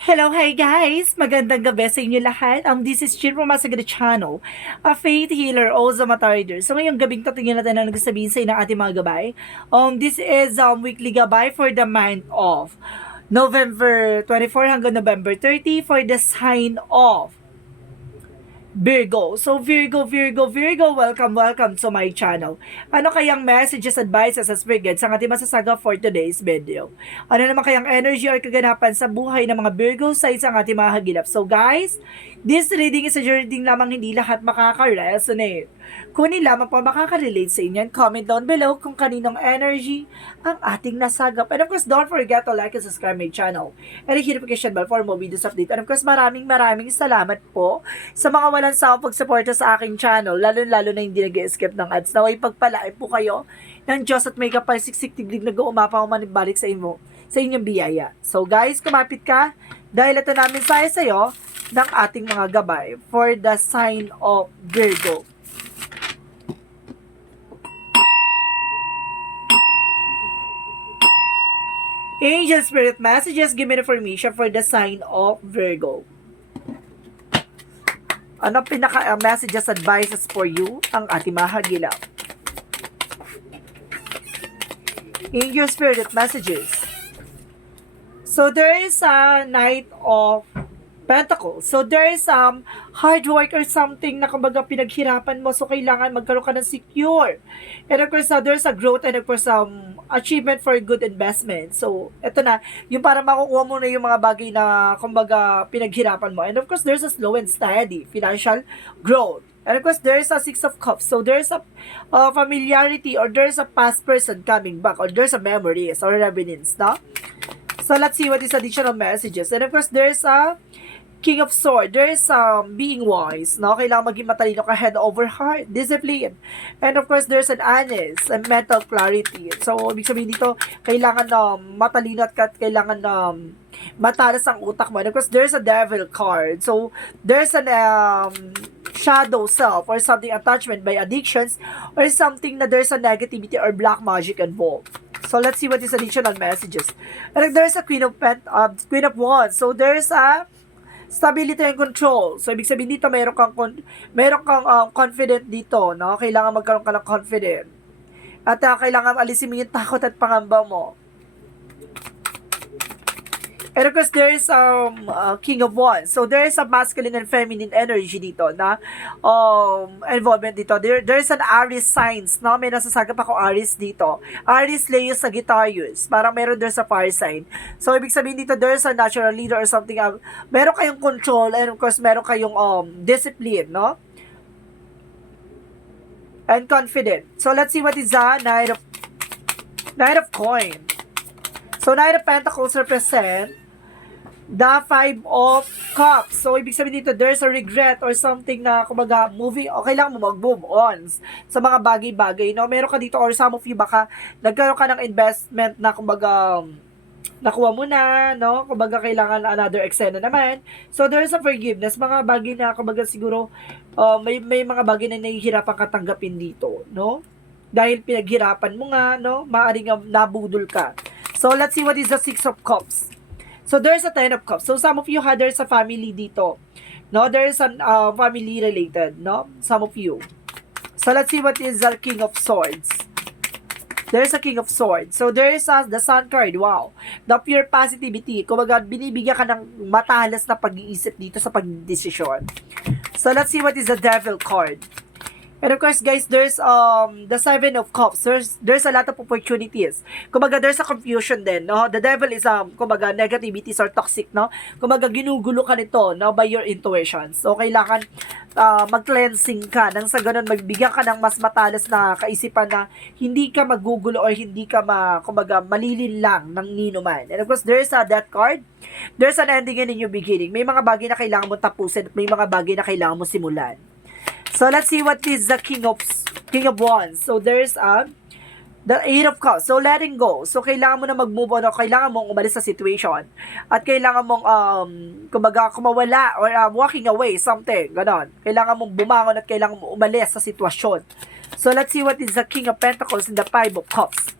Hello, hi guys! Magandang gabi sa inyo lahat. This is Chin from Masagada Channel, a faith healer, also matarider. So ngayong gabing tatingin natin na nagsasabihin sa inyo ng ating mga gabay. This is weekly gabay for the month of November 24 hanggang November 30 for the sign of Virgo. So Virgo, welcome to my channel. Ano kayang messages, advices, as guides ang ating masasaga for today's video? Ano naman kayang energy or kaganapan sa buhay ng mga Virgo signs ang ating mga hagilap? So guys, this reading is a reading lamang, hindi lahat makaka-resonate. Kung hindi lamang po makaka-relate sa inyo, comment down below kung kaninong energy ang ating nasagap. And of course, don't forget to like and subscribe my channel. And hit notification bell for more videos update. And of course, maraming salamat po sa mga walang sawang pagsuporta sa aking channel, lalo na hindi nag-skip ng ads. Naway pagpalain po kayo ng Diyos at may kapal siksik tiglig nag-uumapaw manibalik sa inyong biyaya. So guys, kumapit ka dahil ito namin sa'yo ng ating mga gabay for the sign of Virgo. Angel Spirit Messages, give me information for the sign of Virgo. Ano pinaka-messages, advices for you ang ating mahagilap? Angel Spirit Messages. So there is a Knight of Pentacles. So there is some hard work or something na kumbaga pinaghirapan mo, so kailangan magkaroon ka ng secure. And of course, there's a growth and of course achievement for good investment. So eto na, yung para makukuha mo na yung mga bagay na kumbaga pinaghirapan mo. And of course, there's a slow and steady financial growth. And of course, there's a Six of Cups. So there's a familiarity, or there's a past person coming back, or there's a memories or reminiscence, no? So let's see what is additional messages. And of course, there's a King of Swords. There's being wise, no? Kailangan maging matalino ka, head over heart, discipline. And of course, there's an honest and mental clarity. So, ibig sabihin dito, kailangan matalino at kailangan matalas ang utak mo. And of course, there's a Devil card. So, there's an shadow self or something, attachment by addictions or something na there's a negativity or black magic involved. So, let's see what is additional messages. And there's a Queen of Wands. So, there's a stability and control. So, ibig sabihin dito, meron kang confident dito, no? Kailangan magkaroon ka ng confident. At kailangan alisin mo yung takot at pangamba mo. And of course, there is King of Wands. So, there is a masculine and feminine energy dito na involvement dito. There is an Aries signs, no? May nasasagap ako Aries dito. Aries, Leo, Sagittarius. Parang meron there sa fire sign. So, ibig sabihin dito, there is a natural leader or something. Meron kayong control and of course, meron kayong discipline, no? And confident. So, let's see what is the Knight of Coin. So, Knight of Pentacles represent the Five of Cups. So, ibig sabihin dito, there's a regret or something na, kumbaga, moving, o kailangan mo mag-move on sa mga bagay-bagay, no? Meron ka dito, or some of you, baka, nagkaroon ka ng investment na, kumbaga, nakuha mo na, no? Kumbaga, kailangan another eksena naman. So, there's a forgiveness. Mga bagay na, kumbaga, siguro, may mga bagay na nahihirapan ka tanggapin dito, no? Dahil pinaghirapan mo nga, no? Maaaring nabudol ka. So, let's see what is the Six of Cups. So, there's a Ten of Cups. So, some of you, there's a family dito. No? There's a family related, no? Some of you. So, let's see what is the King of Swords. There's a King of Swords. So, there is the Sun card. Wow. The pure positivity. Kumbaga, binibigyan ka ng matalas na pag-iisip dito sa pagdesisyon. So, let's see what is the Devil card. And of course, guys, there's the Seven of Cups. There's a lot of opportunities. Kumbaga, there's a confusion din, no? The devil is kumbaga, negativities or toxic, no? Kumbaga, ginugulo ka nito, no? By your intuition. So, kailangan mag-cleansing ka. Nang sa ganun, magbigyan ka ng mas matalas na kaisipan na hindi ka magugulo or hindi ka kumbaga, malilin lang ng ninuman. And of course, there's a Death card. There's an ending and a new beginning. May mga bagay na kailangan mo tapusin at may mga bagay na kailangan mo simulan. So, let's see what is the King of Wands. So, there's the Eight of Cups. So, letting go. So, kailangan mo na mag-move on o kailangan mong umalis sa situation. At kailangan mong, kumbaga, kumawala or walking away, something. Ganon. Kailangan mong bumangon at kailangan mong umalis sa sitwasyon. So, let's see what is the King of Pentacles and the Five of Cups.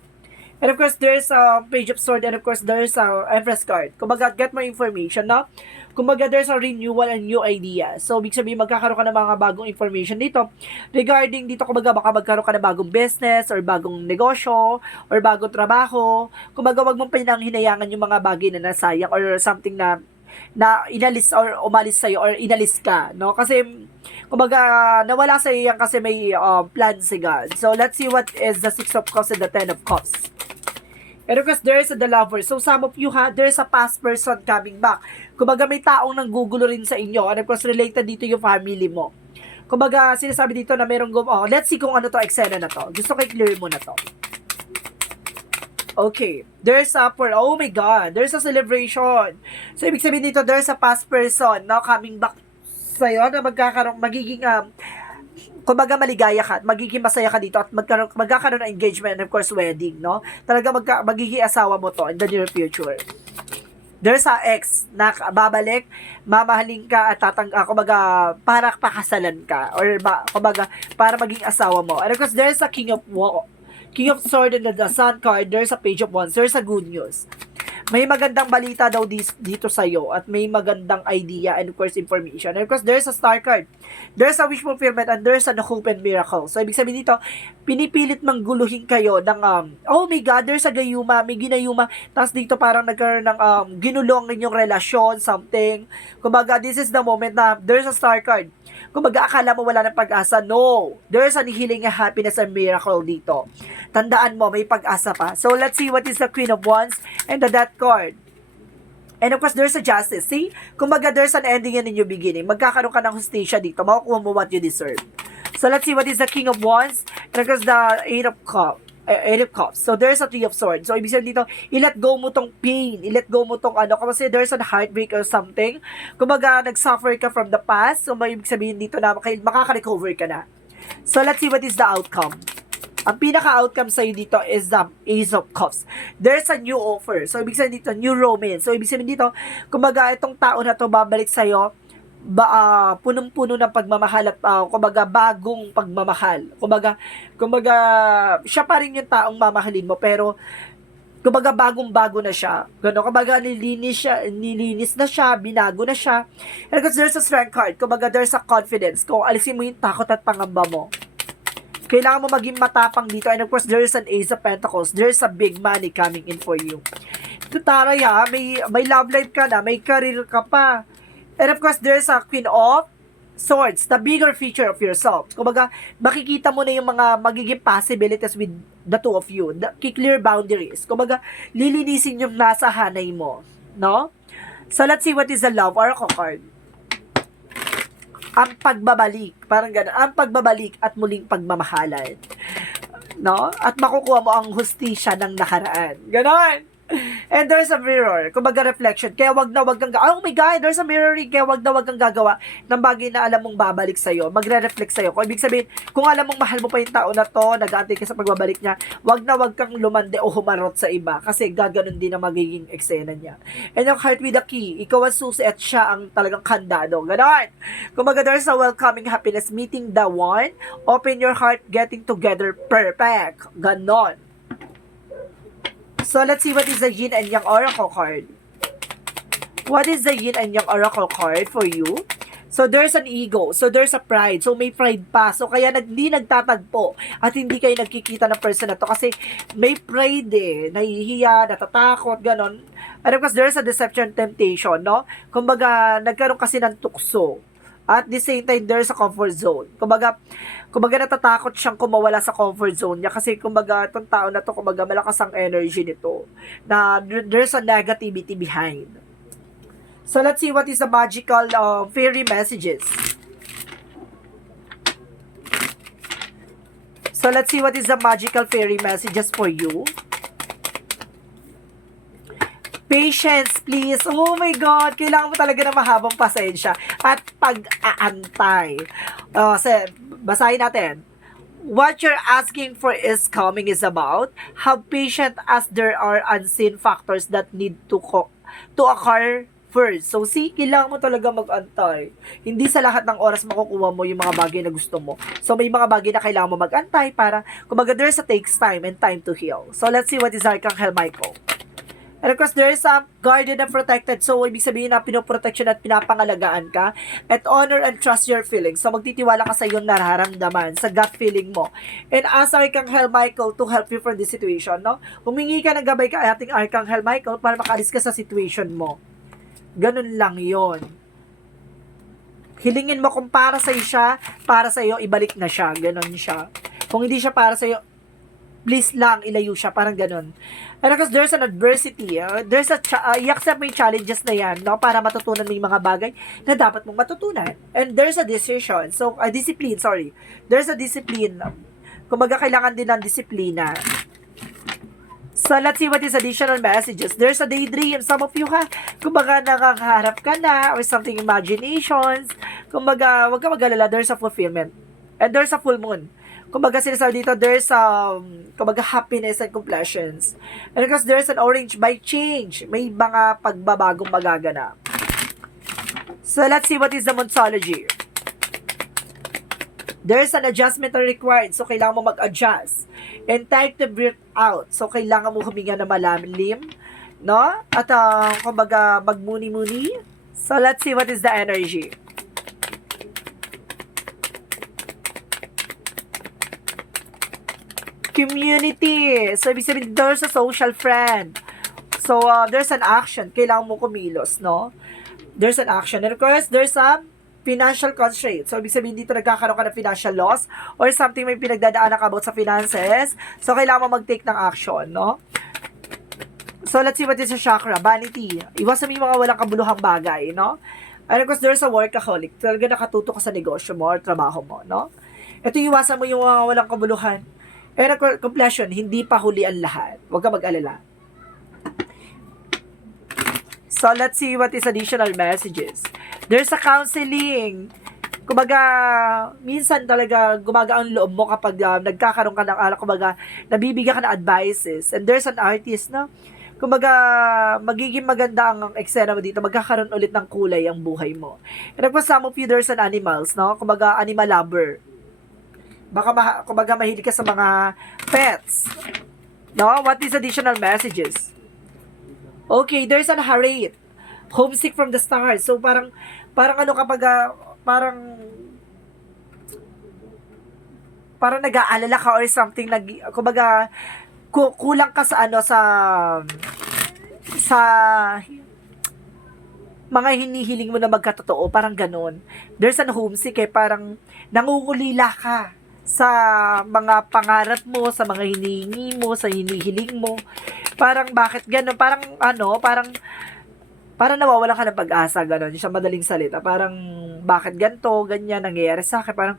And of course, there's a Page of Sword, and of course, there's a Empress card. Kumbaga, get more information, no? Kumbaga, there's a renewal and new idea. So, ibig sabihin, magkakaroon ka ng mga bagong information dito. Regarding dito, kumbaga, baka magkaroon ka ng bagong business, or bagong negosyo, or bagong trabaho. Kumbaga, wag mong pinanghinayangan yung mga bagay na nasayang, or something na inalis or umalis sa'yo, or inalis ka, no? Kasi, kumbaga, nawala sa'yo yan kasi may plan si God. So, let's see what is the Six of Cups and the Ten of Cups. And of course, there's the lover. So, some of you there's a past person coming back. Kumbaga, may taong nanggugulo rin sa inyo. And of course, related dito yung family mo. Kumbaga, sinasabi dito na merong let's see kung ano to, eksena na to. Gusto ko i-clear mo na to. Okay. There's oh my God, there's a celebration. So, ibig sabihin dito, there's a past person, no, coming back sa'yo na magiging, kumbaga maligaya ka, magiging masaya ka dito at magkakaroon ng engagement and of course wedding, no? Talaga magiging asawa mo to in the near future. There's a ex na babalik, mamahalin ka at kumbaga para pakasalan ka or kumbaga para maging asawa mo. And of course, there's a King of Sword and the Sun card, there's a Page of Wands, there's a good news. May magandang balita daw dito sa'yo at may magandang idea and of course information. And of course, there's a Star card. There's a wish fulfillment and there's a hope and miracle. So, ibig sabihin dito, pinipilit mangguluhin kayo ng, oh my God, there's a gayuma, may ginayuma. Tapos dito parang nagkaroon ng ginulong inyong relasyon, something. Kumbaga, this is the moment na there's a Star card. Kumbaga, akala mo wala ng pag-asa. No! There's a healing and happiness and miracle dito. Tandaan mo, may pag-asa pa. So, let's see what is the Queen of Wands and the Death card. And of course, there's a Justice. See? Kumbaga, there's an ending and a new beginning. Magkakaroon ka ng hustisya dito. Makukuha mo what you deserve. So, let's see what is the King of Wands and of course, the Eight of Cups. So, there's a Three of Swords. So, ibig sabihin dito, i-let go mo tong pain. I-let go mo tong kasi there's a heartbreak or something. Kumbaga, nag-suffer ka from the past. So, may ibig sabihin dito na makaka-recover ka na. So, let's see what is the outcome. Ang pinaka-outcome sa'yo dito is the Ace of Cups. There's a new offer. So, ibig sabihin dito, new romance. So, ibig sabihin dito, kumbaga, itong tao na to babalik sa'yo, punong-puno ng pagmamahal at kumbaga bagong pagmamahal. Kumbaga siya pa rin yung taong mamahalin mo pero kumbaga bagong-bago na siya. Gano, kumbaga nilinis na siya, binago na siya. And because there's a strength card, kumbaga there's a confidence. Kung alisin mo yung takot at pangamba mo. Kailangan mo maging matapang dito. And of course, there's an Ace of Pentacles. There's a big money coming in for you. Taray ha, may love life ka na, may career ka pa. And of course, there's a Queen of Swords, the bigger feature of yourself. Kumbaga, makikita mo na yung mga magiging possibilities with the two of you. Clear boundaries. Kumbaga, lilinisin yung nasa hanay mo. No? So, let's see what is the Love Oracle card. Ang pagbabalik. Parang gano'n. Ang pagbabalik at muling pagmamahalan. No? At makukuha mo ang hustisya ng nakaraan. Gano'n. And there's a mirror, kumbaga reflection. Kaya wag kang oh my God, there's a mirroring. Kaya wag kang gagawa ng bagay na alam mong babalik sa'yo, magre-reflect sa'yo. Kung ibig sabihin, kung alam mong mahal mo pa yung tao na to, nag-aantay ka sa pagbabalik niya, wag kang lumande o humarot sa iba. Kasi gaganon din ang magiging eksena niya. And yung heart with the key, ikaw ang susi at siya ang talagang kandado. Ganon. Kumbaga, there's a welcoming happiness, meeting the one, open your heart, getting together, perfect. Ganon. So, let's see what is the Yin and Yang Oracle card. What is the Yin and Yang Oracle card for you? So, there's an ego. So, there's a pride. So, may pride pa. So, kaya hindi nagtatagpo at hindi kayo nagkikita ng person na to kasi may pride nahihiya, natatakot, ganon. And of course, there's a deception, temptation, no? Kumbaga, nagkaroon kasi ng tukso. At the same time, there's a comfort zone. Kumbaga natatakot siyang kumawala sa comfort zone niya kasi kumbaga itong tao na to, kumbaga malakas ang energy nito. Na there's a negativity behind. So let's see what is the magical fairy messages. So let's see what is the magical fairy messages for you. Patience, please. Oh my God, kailangan mo talaga ng mahabang pasensya at pag-aantay. Basahin natin. What you're asking for is coming is about. Have patience as there are unseen factors that need to occur first. So, see, kailangan mo talaga mag-antay. Hindi sa lahat ng oras makukuha mo yung mga bagay na gusto mo. So, may mga bagay na kailangan mo mag-antay para, kumbaga, there's a takes time and time to heal. So, let's see what is Archangel Michael. And of course, there is a guarded and protected. So, ibig sabihin na pinoprotection at pinapangalagaan ka. At honor and trust your feelings. So, magtitiwala ka sa iyong nararamdaman, sa gut feeling mo. And ask Archangel Michael to help you from this situation, no? Humingi ka ng gabay ka ating Archangel Michael para makaalis ka sa situation mo. Ganun lang yon. Hilingin mo kung para sa siya, para sa iyo, ibalik na siya. Ganun siya. Kung hindi siya para sa iyo, please lang, ilayo siya. Parang ganun. And because there's an adversity, there's a i-accept mo yung challenges na yan, no? Para matutunan mo yung mga bagay na dapat mong matutunan. And there's a decision. So, a discipline, sorry. There's a discipline. Kumbaga, kailangan din ng disiplina. So, let's see what is additional messages. There's a daydream. Some of you, kumbaga, nakakaharap ka na or something imaginations. Kumbaga, wag ka mag-alala. There's a fulfillment. And there's a full moon. Kumbaga, sinasabi dito, there's kumbaga, happiness and completions. And because there's an orange by change. May mga pagbabagong magaganap. So, let's see what is the Monsology. There's an adjustment required. So, kailangan mo mag-adjust. And time to breathe out. So, kailangan mo huminga na malalim. No? At, kumbaga, magmuni-muni. So, let's see what is the energy. Community. So, ibig sabihin, there's a social friend. So, there's an action. Kailangan mo kumilos, no? There's an action. And of course, there's a financial constraint. So, ibig sabihin, dito nagkakaroon ka ng financial loss or something may pinagdadaanan ka about sa finances. So, kailangan mo mag-take ng action, no? So, let's see what is a chakra. Vanity. Iwasan mo yung mga walang kabuluhang bagay, no? And of course, there's a workaholic. Talaga nakatuto ka sa negosyo mo or trabaho mo, no? Ito, iwasan mo yung mga walang kabuluhan. And completion, hindi pa huli ang lahat. Huwag ka mag-alala. So, let's see what is additional messages. There's a counseling. Kumbaga, minsan talaga gumaga ang loob mo kapag nagkakaroon ka ng kumbaga, nabibigyan ka ng advices. And there's an artist, no? Kumbaga, magiging maganda ang eksena mo dito. Magkakaroon ulit ng kulay ang buhay mo. And of course, some of you, there's an animals, no? Kumbaga, animal lover. Baka kumbaga mahilig ka sa mga pets. No? What is additional messages? Okay, there's an harriet. Homesick from the stars. So parang ano kapag parang nag-aalala ka or something, kumbaga kulang ka sa mga hinihiling mo na magkatotoo, parang ganun. There's an homesick, parang nangungulila ka sa mga pangarap mo, sa mga hinihingi mo, sa hinihiling mo. Parang bakit gano'n? Parang nawawalan ka ng pag-asa, gano'n. Siya madaling salita. Parang bakit ganito, ganyan, nangyayari sa akin.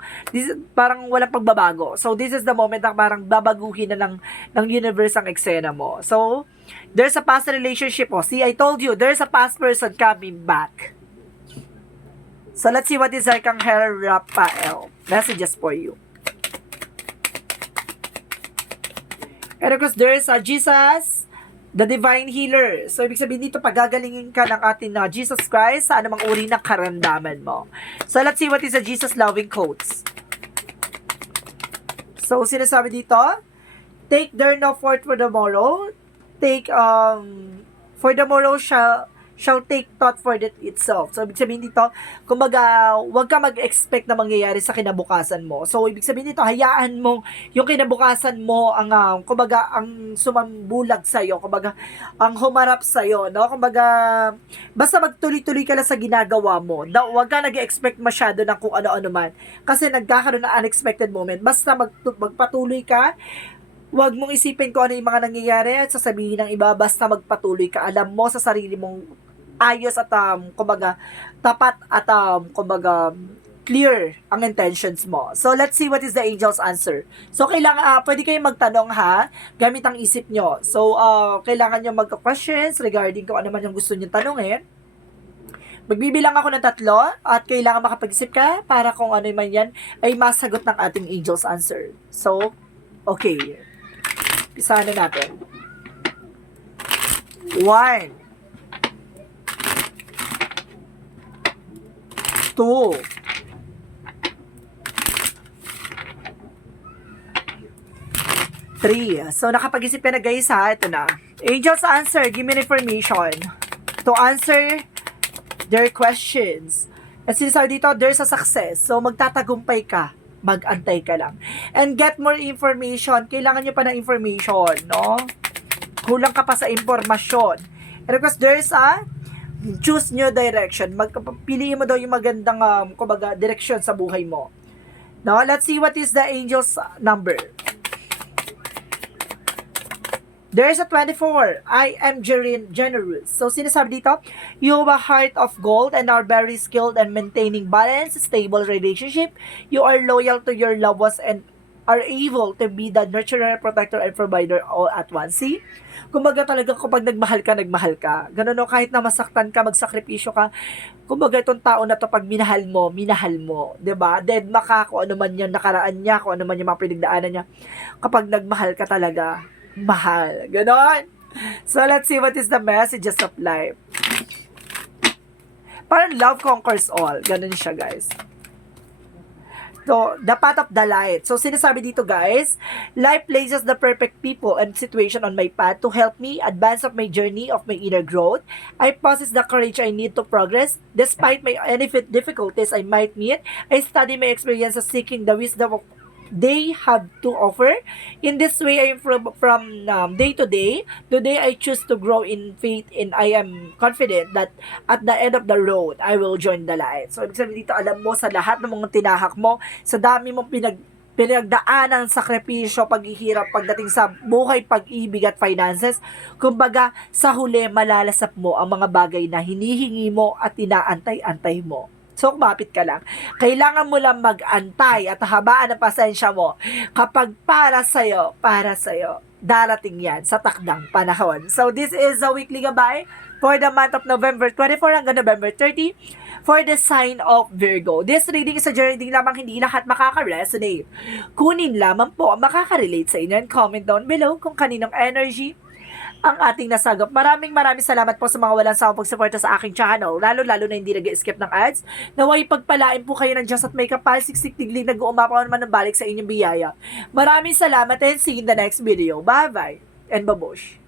Parang walang pagbabago. So, this is the moment na parang babaguhin na ng universe ang eksena mo. So, there's a past relationship. Oh, see, I told you, there's a past person coming back. So, let's see what is Archangel Raphael. Messages for you. And of course, there is Jesus, the Divine Healer. So, ibig sabihin dito, pagagalingin ka ng ating Jesus Christ sa anumang uri ng karamdaman mo. So, let's see what is a Jesus loving quotes. So, sinasabi dito, take there no thought for the morrow. For the morrow shall take thought for it itself. So, ibig sabihin dito, kumbaga, huwag ka mag-expect na mangyayari sa kinabukasan mo. So, ibig sabihin dito, hayaan mo yung kinabukasan mo kumbaga, ang sumambulag sa'yo, kumbaga, ang humarap sa'yo, no? Kumbaga, basta magtuloy-tuloy ka lang sa ginagawa mo. Huwag ka nag-expect masyado ng kung ano-ano man. Kasi nagkakaroon ng unexpected moment. Basta magpatuloy ka, huwag mong isipin kung ano yung mga nangyayari at sasabihin ng iba, basta magpatuloy ka. Alam mo sa sarili mong ayos at kumbaga tapat at kumbaga clear ang intentions mo. So let's see what is the angel's answer. So kailangan pwede kayong magtanong gamit ang isip nyo. So kailangan nyo magka-questions regarding kung ano man yung gusto nyo tanungin. Magbibilang ako ng 3 at kailangan makapag-isip ka para kung ano man yan ay masagot ng ating angel's answer. So okay. Pisahan na natin. 1 2. 3. So, nakapag-isip ka na guys ha. Ito na. Angels answer. Give me information to answer their questions. At sinasabi dito, there's a success. So, magtatagumpay ka. Mag-antay ka lang. And get more information. Kailangan nyo pa ng information, no? Kulang ka pa sa impormasyon. And of course, there's a choose new direction. Piliin mo daw yung magandang kumbaga, direction sa buhay mo. No? Let's see what is the angel's number. There's a 24. I am generous. So, sinasabi dito, you have a heart of gold and are very skilled in maintaining balance, stable relationship. You are loyal to your loved ones and are able to be the nurturer, protector, and provider all at once. See? Kumbaga talaga kapag nagmahal ka. Ganun no, kahit na masaktan ka, magsakripisyo ka. Kumbaga itong tao na to pag minahal mo. 'Di ba? Dead maka kung ano man yung nakaraan niya, kung ano man yung mga pinagdaanan niya. Kapag nagmahal ka talaga, mahal. Ganon. So, let's see what is the messages of life. Parang love conquers all. Ganon siya, guys. So, the path of the light. So, sinasabi dito, guys, life places the perfect people and situation on my path to help me advance of my journey of my inner growth. I possess the courage I need to progress. Despite my any difficulties I might meet, I study my experiences seeking the wisdom of they have to offer. In this way, I improve from day to day. Today, I choose to grow in faith and I am confident that at the end of the road, I will join the light. So, ibig sabihin dito, alam mo sa lahat ng mga tinahak mo, sa dami mong pinagdaanan, sakripisyo, paghihirap, pagdating sa buhay, pag-ibig at finances, kumbaga, sa huli, malalasap mo ang mga bagay na hinihingi mo at inaantay-antay mo. So, kumapit ka lang. Kailangan mo lang mag-antay at habaan ang pasensya mo. Kapag para sa'yo, darating yan sa takdang panahon. So, this is a weekly gabay for the month of November 24 hanggang November 30 for the sign of Virgo. This reading is a journey lamang, hindi lahat makaka-resonate. Kunin lamang po ang makaka-relate sa inyo and comment down below kung kaninong energy ang ating nasagap. Maraming salamat po sa mga walang sawang pagsuporta sa aking channel. Lalo na hindi nag-skip ng ads. Naway pagpalain po kayo ng Diyos at may kapal siksik-tiglig nag-uumapaw naman ng balik sa inyong biyaya. Maraming salamat and see you in the next video. Bye-bye and babush.